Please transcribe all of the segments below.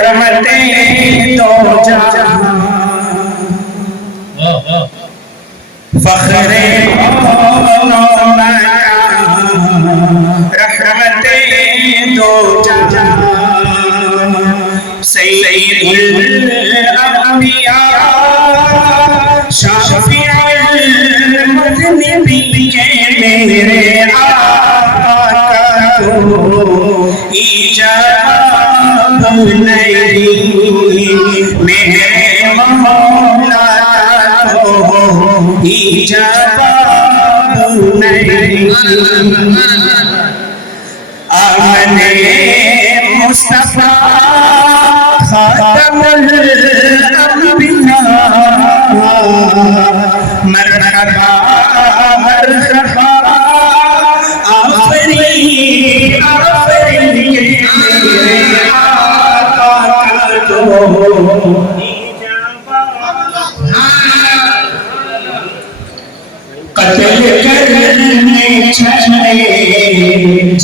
रहमते दो जहां फखरे रहमते दो जहां सय्यदुल अंबिया शाफिउल मुज़निबीन मेरे आका को इजाब नहीं मेरे मौला को इजाब नहीं आमने मुस्तफा खातमुल अंबिया मरहबा मरहबा आफरी आफरी मेरे आका को कत्ल करने चले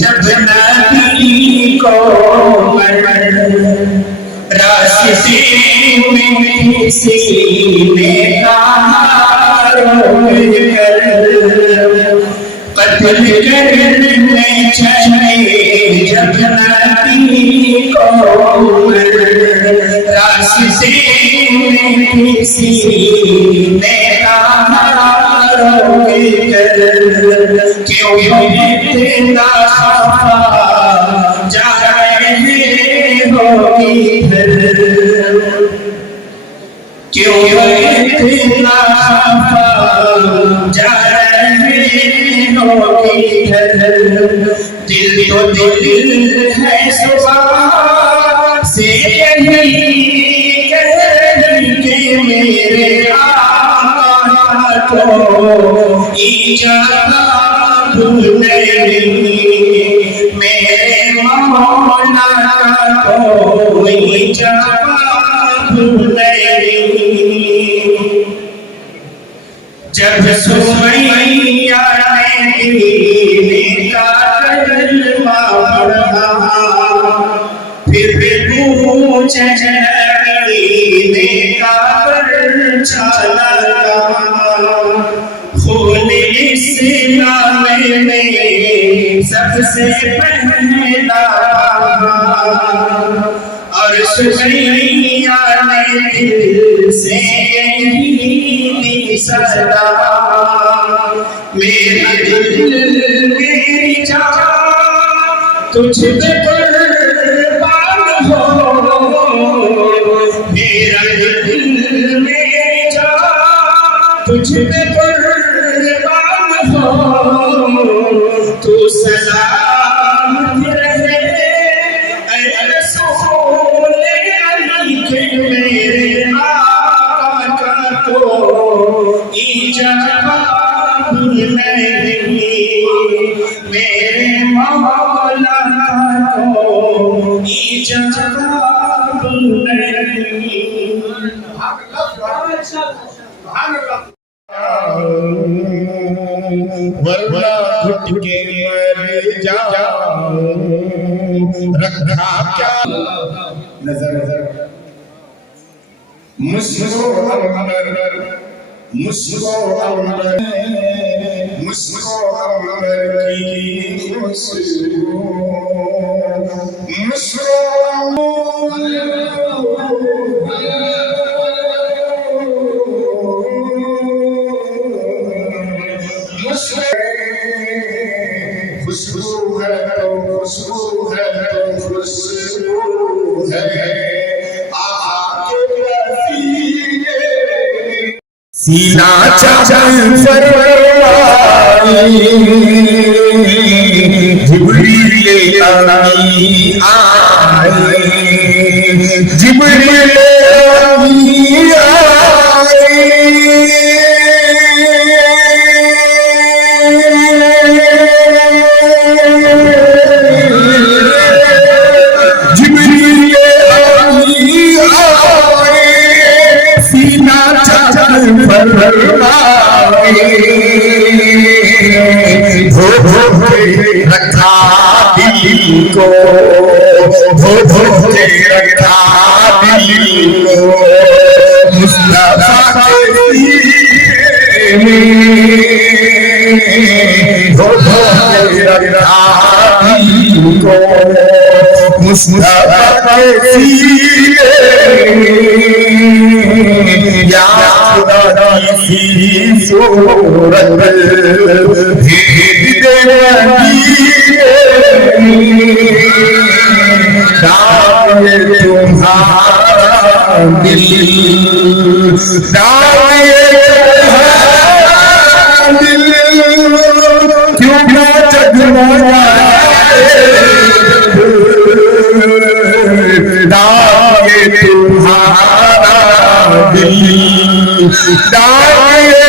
जब नबी को रास्ते में किसी ने कहा कत्ल करने चले जब नबी को रास्ते में किसी ने कहा क्यों इतना खफा जा रहे हो किधर क्यों इतना खफा जा रहे हो किधर दिल तो दिल है सुबह से यही कह रही कि मेरे को इजाब नहीं मेरे मौला को इजाब नहीं जब सुमैया ने का कलमा पढ़ा फिर पूछे ने का परछा लगा खून इस्लाम में सबसे पहला और सुमैया ने दिल से यही सदा मेरा दिल मेरी जान तुझ पे कुर्बान हो मेरा दिल मेरी जान तुझ पे कुर्बान हो तू सलामत रहे ऐ रसूल अली के मेरे आका को इजाब नहीं मेरे मौला को इजाब नहीं वरना घुट के मर जाऊं रखा क्या नजर मुझको अमर की खुशबू खुशबू है तो खुशबू है तो खुशबू है सीना चादर जिब्रील अमीन आए जिब्रील अमीन आए जिब्रील अमीन आए सीना चादर फरमाए धो धो के रखा को धो धो के रखा दिल को मुस्तफा के सीने धो धो के रखा दिल को मुस्तफा के सीने या खुदा की सूरत भेज दे दाए तुम्हारा दिल दाए तुम्हारा दिल क्यों ना जगमगाए दाए तुम्हारा दिल दाए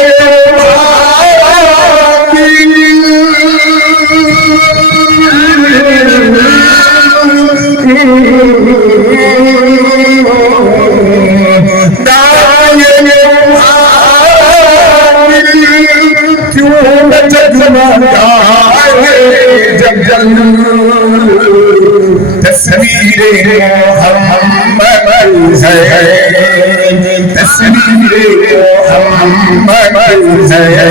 तस्वीरे मोहम्मद है तस्वीरे मोहम्मद है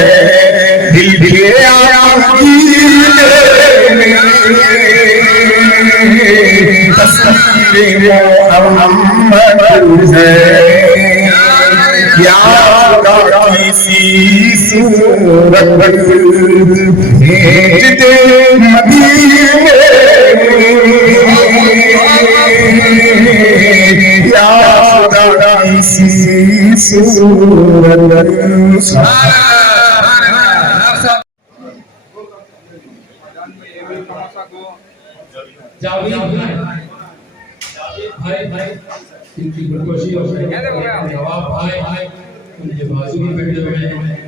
दिल के आकी तस्वीरे मोहम्मद है क्या किसी सूरत भेज दे मदीने क्या किसी सूरत जावेद भाई इनकी खुदकुशी और जवाब भाई उनके बाजू में बैठे हुए हैं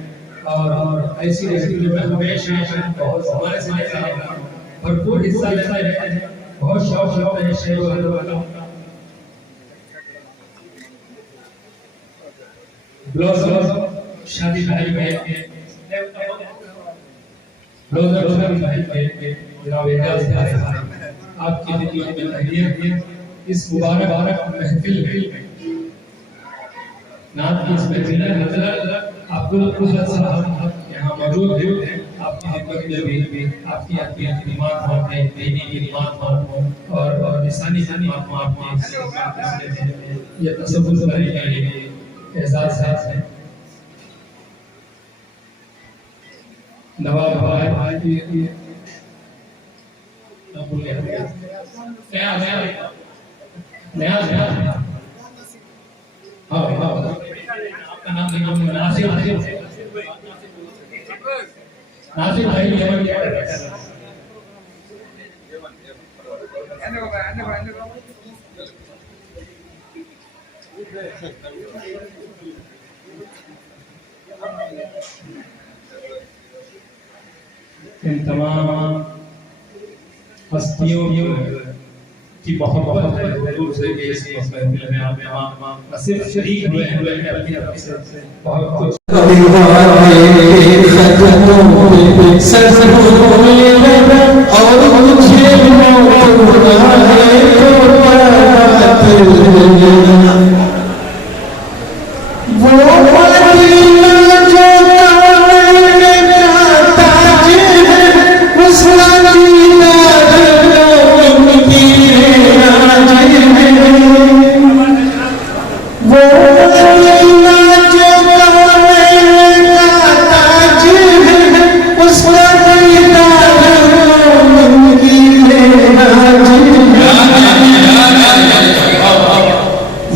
और ऐसी रेसिपी में हमेशा बहुत हमारे से भरपूर हिस्सा लेते हैं बहुत शौक रखते हैं शेर वाला ब्लाउज शादी भाई में ब्लाउज भाई के जनाब एजाज आपकी दिल्ली में तहरीर इस मुबारक महफिल में नात की इस महफिल में हज़रत अब्दुल कुदरत साहब यहाँ मौजूद हैं आपकी खिदमत में भी आपकी खिदमत हो दीनी खिदमत हो और इंसानी खिदमत हो आपने ये तसव्वुर करने के लिए एजाज है नवाब भाई नया हाँ आपका नाम नासिर भाई इन तमाम हस्तियों की मोहब्बत है हुजूर से कि इस महफिल में आप यहाँ न सिर्फ शरीक हुए हैं बल्कि अपनी तरफ से बहुत कुछ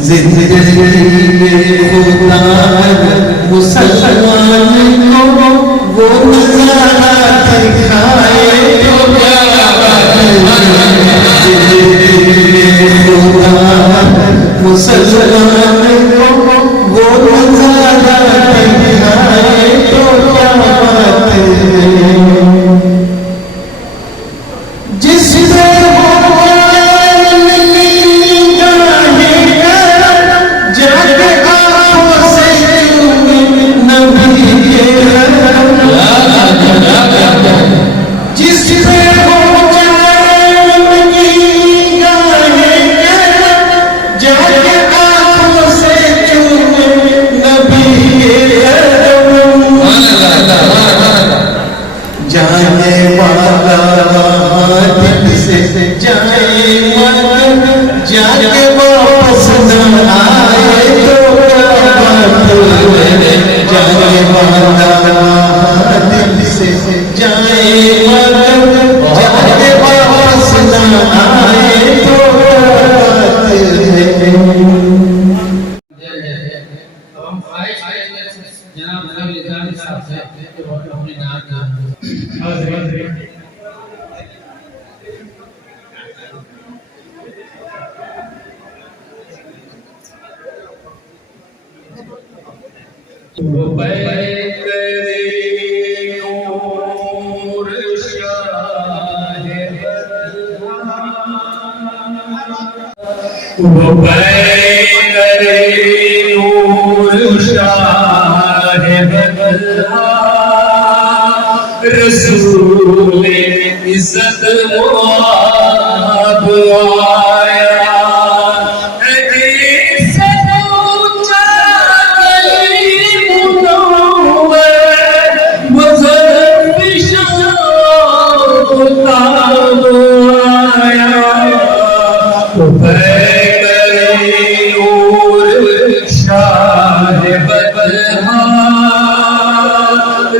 जिंदगी खुदा जनाब निजामी साहब से अपने नाम वो रसूल इज्जत मुआब आया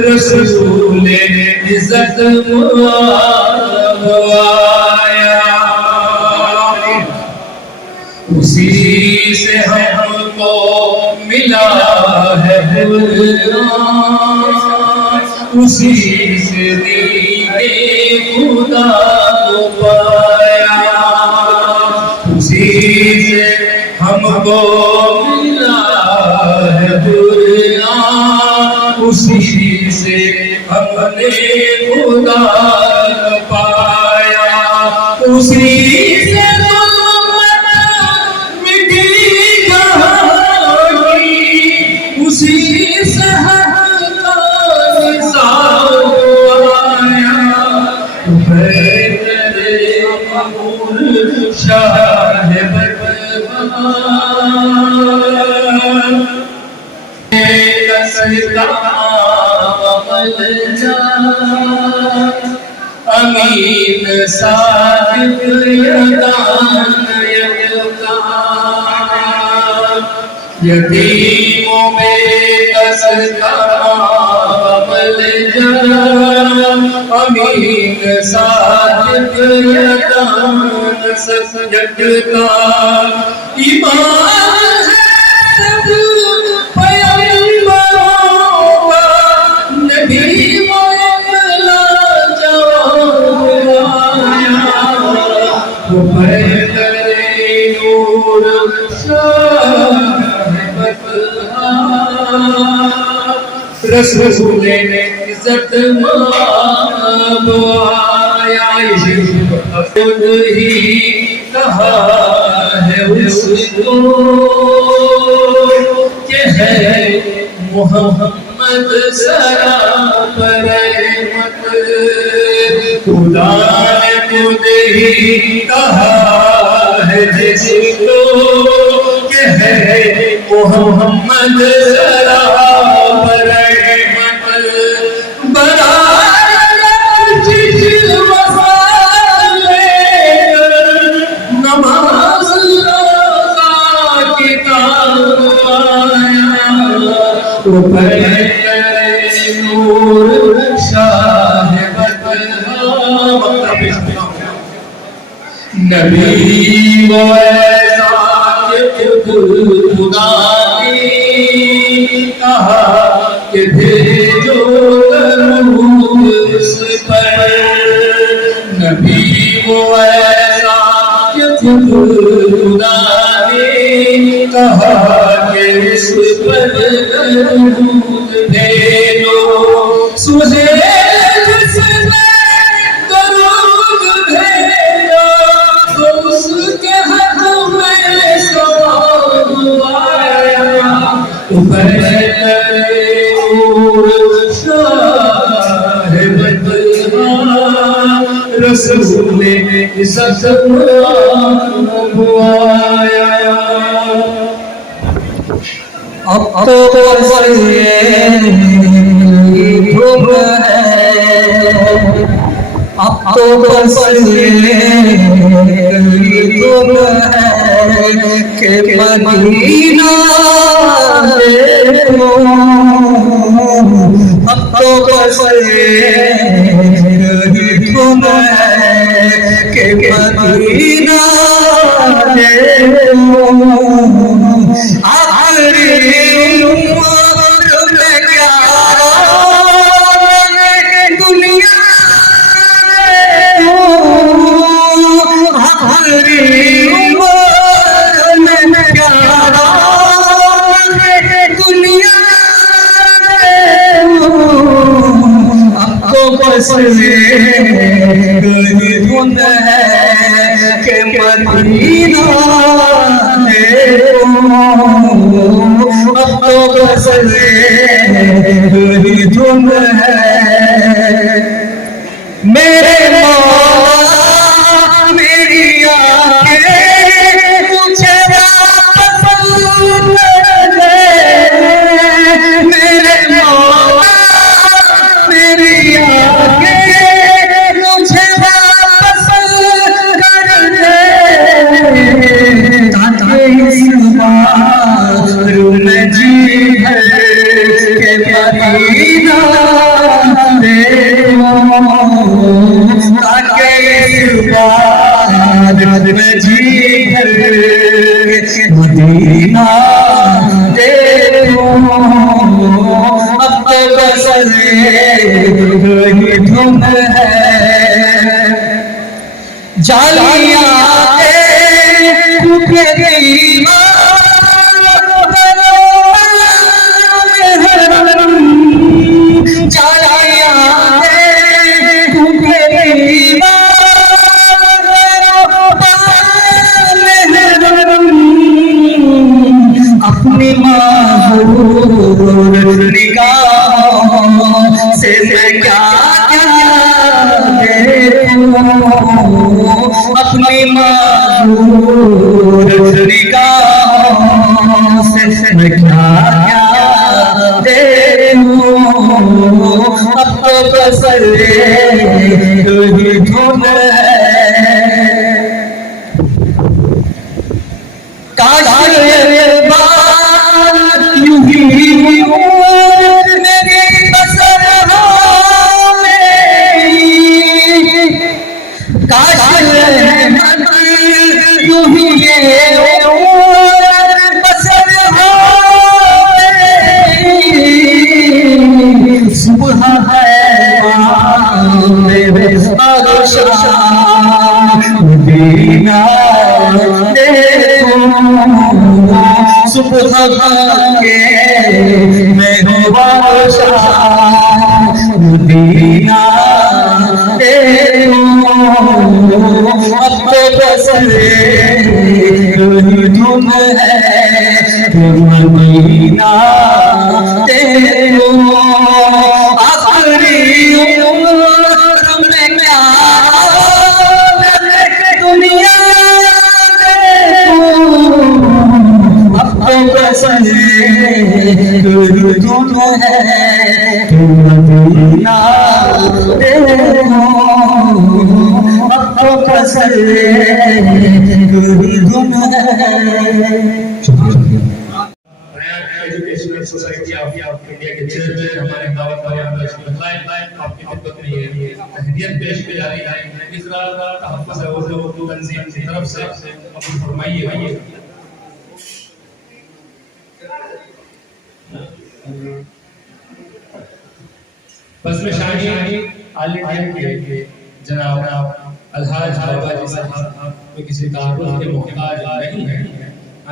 रसूल इज्जत मुआब आया उसी से हमको मिला है कुरान उसी से दीने खुदा को पाया उसी से हमको मिला है कुरान उसी से हमने खुदा पाया उसी से मिटी कहानी उसी से हक़ आया शाह अमीन सादिक यदान यतीमों में कसदा अमल जा अमीन सादिक यदान सजदता ईमान है सब पैगंबरों का नबी मोहम्मद जवाब आया वो पैगंबरे नूर रसूल ने इज्जत माब आया खुद ही कहा है उसको कि है मोहम्मद सरापर रहमत खुदा ने खुद ही कहा है जिसको कि है मोहम्मद सरापर रहमत बना नमाज किताब आया नूर शाह नबी वो ऐसा कि खुदा ने कहा कि भेजो उस पर नबी वो ऐसा कि खुदा ने कहा कि उस पर भेजो सुहेल जिसने दरूद भेजा तो उसके हक में सवाब आया रसूल इज्जत आया अब तो बस ये धूप है अब तो बस ये धूप है कि मदीना देखो अब तो बस ये धूप है कि मदीना देखो आखिरी बसवे गली धुन है के मदीना अब तो बसवे गली धुन है मेरे मौला मेरी आंखें मुझे वापस कर दे मेरे मौला मेरी आंखें मुझे वापस कर दे ताकि इस बार में जी भर के मदीना ताकि इस बार में जी भर के मदीना देखो अब तो बसवे गली धुन है जालियां अपनी माहूर निगाहों से मैं क्या क्या देखूं अपनी माहूर निगाहों से मैं क्या क्या देखूं अब तो बसवे गली धुन है काश ये बात यूं ही मेरी बसर हो मेरी काश ये मन यूं ही ये बसर हो मेरी सुबह है मेरे मदीना सुबह के मैं हूँ मदीना अब तो बसवे गली धुन है मदीना आखिरी उम्र में क्या दुनिया बसवे गली धुन है मदीना अब तो बसवे गली धुन है एजुकेशनल सोसाइटी ऑफ इंडिया के चेयरमैन हमारे दावत आपकी खिदमत में ये तहनीत पेश की जा रही है इस रात का तहफ़्फ़ुज़ उर्दू तंजीम की तरफ से अपनी फरमाइए बस में शाही आलिम के जनाब अलहाज बाबाजी साहब जो किसी तारुफ के मोहताज नहीं है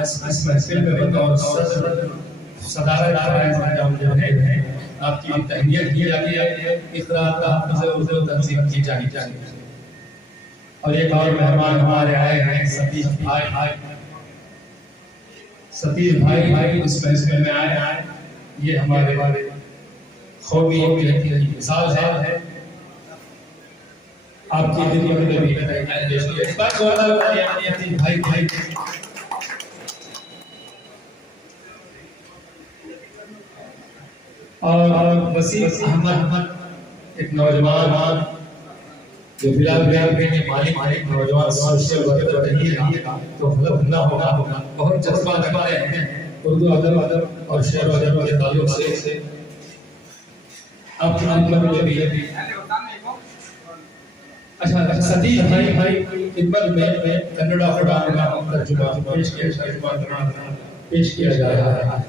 इस महफिल में बतौर सदारत अंजाम जो है आपकी तहनीत की जाती है इस रात का उर्दू तंजीम की जानी चाहिए और एक और मेहमान हमारे आए हैं सतीश भाई इस महफिल में आए हैं ये हमारे खोमी की मिसाल है आपकी दिल्ली में भी इस बात को भाई और वसीम अहमद एक नौजवान जो फिलहाल के मालिक नौजवान सोशल वर्कर नहीं है तो मतलब ना होगा बहुत जज्बा रखते हैं उर्दू अदब और शेर व अदब के ताल्लुक से आपके मतलब में भी अच्छा सतीश भाई खिदमत में कन्नड़ का तर्जुमा पेश किया जा रहा है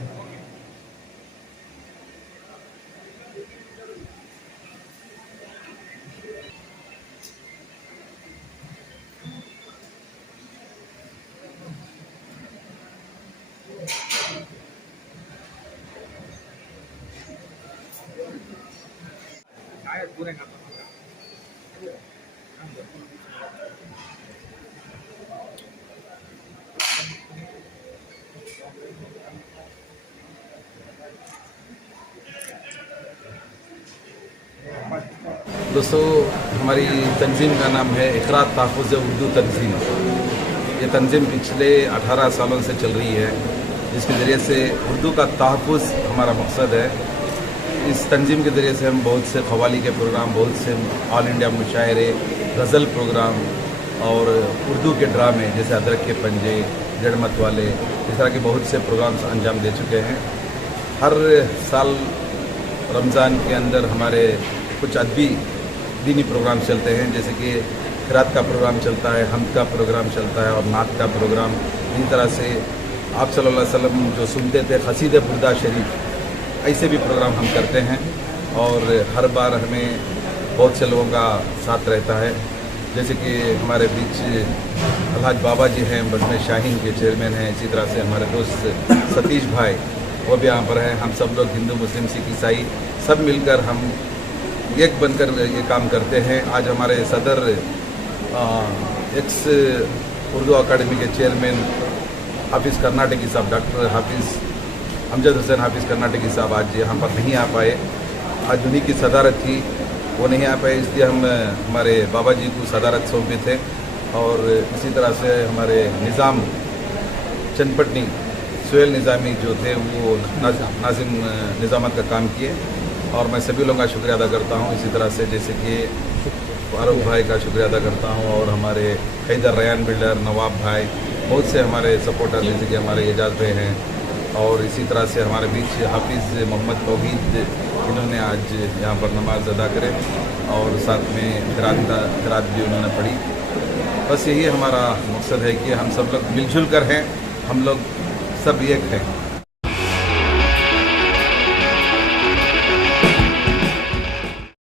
पूरे दोस्तों, हमारी तंजीम का नाम है इक़रा तहफ़्फ़ुज़ उर्दू तंजीम। ये तंजीम पिछले 18 सालों से चल रही है, जिसके ज़रिए से उर्दू का तहफ़्फ़ुज़ हमारा मकसद है। इस तंजीम के ज़रिए से हम बहुत से क़वाली के प्रोग्राम, बहुत से ऑल इंडिया मुशायरे, गज़ल प्रोग्राम और उर्दू के ड्रामे जैसे अदरक के पंजे, जड़मत वाले, इस तरह के बहुत से प्रोग्राम्स अंजाम दे चुके हैं। हर साल रमज़ान के अंदर हमारे कुछ अदबी दीनी प्रोग्राम चलते हैं, जैसे कि क़िरात का प्रोग्राम चलता है, हम्द का प्रोग्राम चलता है और नात का प्रोग्राम। इसी तरह से आप सल्लल्लाहु अलैहि वसल्लम जो सुनते थे क़सीद बुर्दा शरीफ, ऐसे भी प्रोग्राम हम करते हैं और हर बार हमें बहुत से लोगों का साथ रहता है। जैसे कि हमारे बीच अलहाज बाबा जी हैं, बज़्म शाहीन के चेयरमैन हैं। इसी तरह से हमारे दोस्त सतीश भाई वो भी यहाँ पर हैं। हम सब लोग हिंदू, मुस्लिम, सिख, ईसाई सब मिलकर हम एक बनकर ये काम करते हैं। आज हमारे सदर एक्स उर्दू अकाडमी के चेयरमैन हाफिज़ कर्नाटकी साहब, डॉक्टर हाफिज़ अमजद हुसैन हाफिज़ कर्नाटकी साहब आज यहाँ पर नहीं आ पाए। आज उन्हीं की सदारत थी, वो नहीं आ पाए, इसलिए हम हमारे बाबा जी को सदारत सौंपे थे। और इसी तरह से हमारे निज़ाम चनपटनी सुहेल निज़ामी जो थे वो नाज़िम निज़ामत का काम किए और मैं सभी लोगों का शुक्रिया अदा करता हूँ। इसी तरह से जैसे कि फारूक भाई का शुक्रिया अदा करता हूँ और हमारे हैदर रयान बिल्डर, नवाब भाई, बहुत से हमारे सपोर्टर जैसे कि हमारे एजाज भाई हैं। और इसी तरह से हमारे बीच हाफिज़ मोहम्मद तौहीद, इन्होंने आज यहाँ पर नमाज अदा करे और साथ में क़िरात भी उन्होंने पढ़ी। बस यही हमारा मकसद है कि हम सब लोग मिलजुल कर हैं, हम लोग सब एक हैं।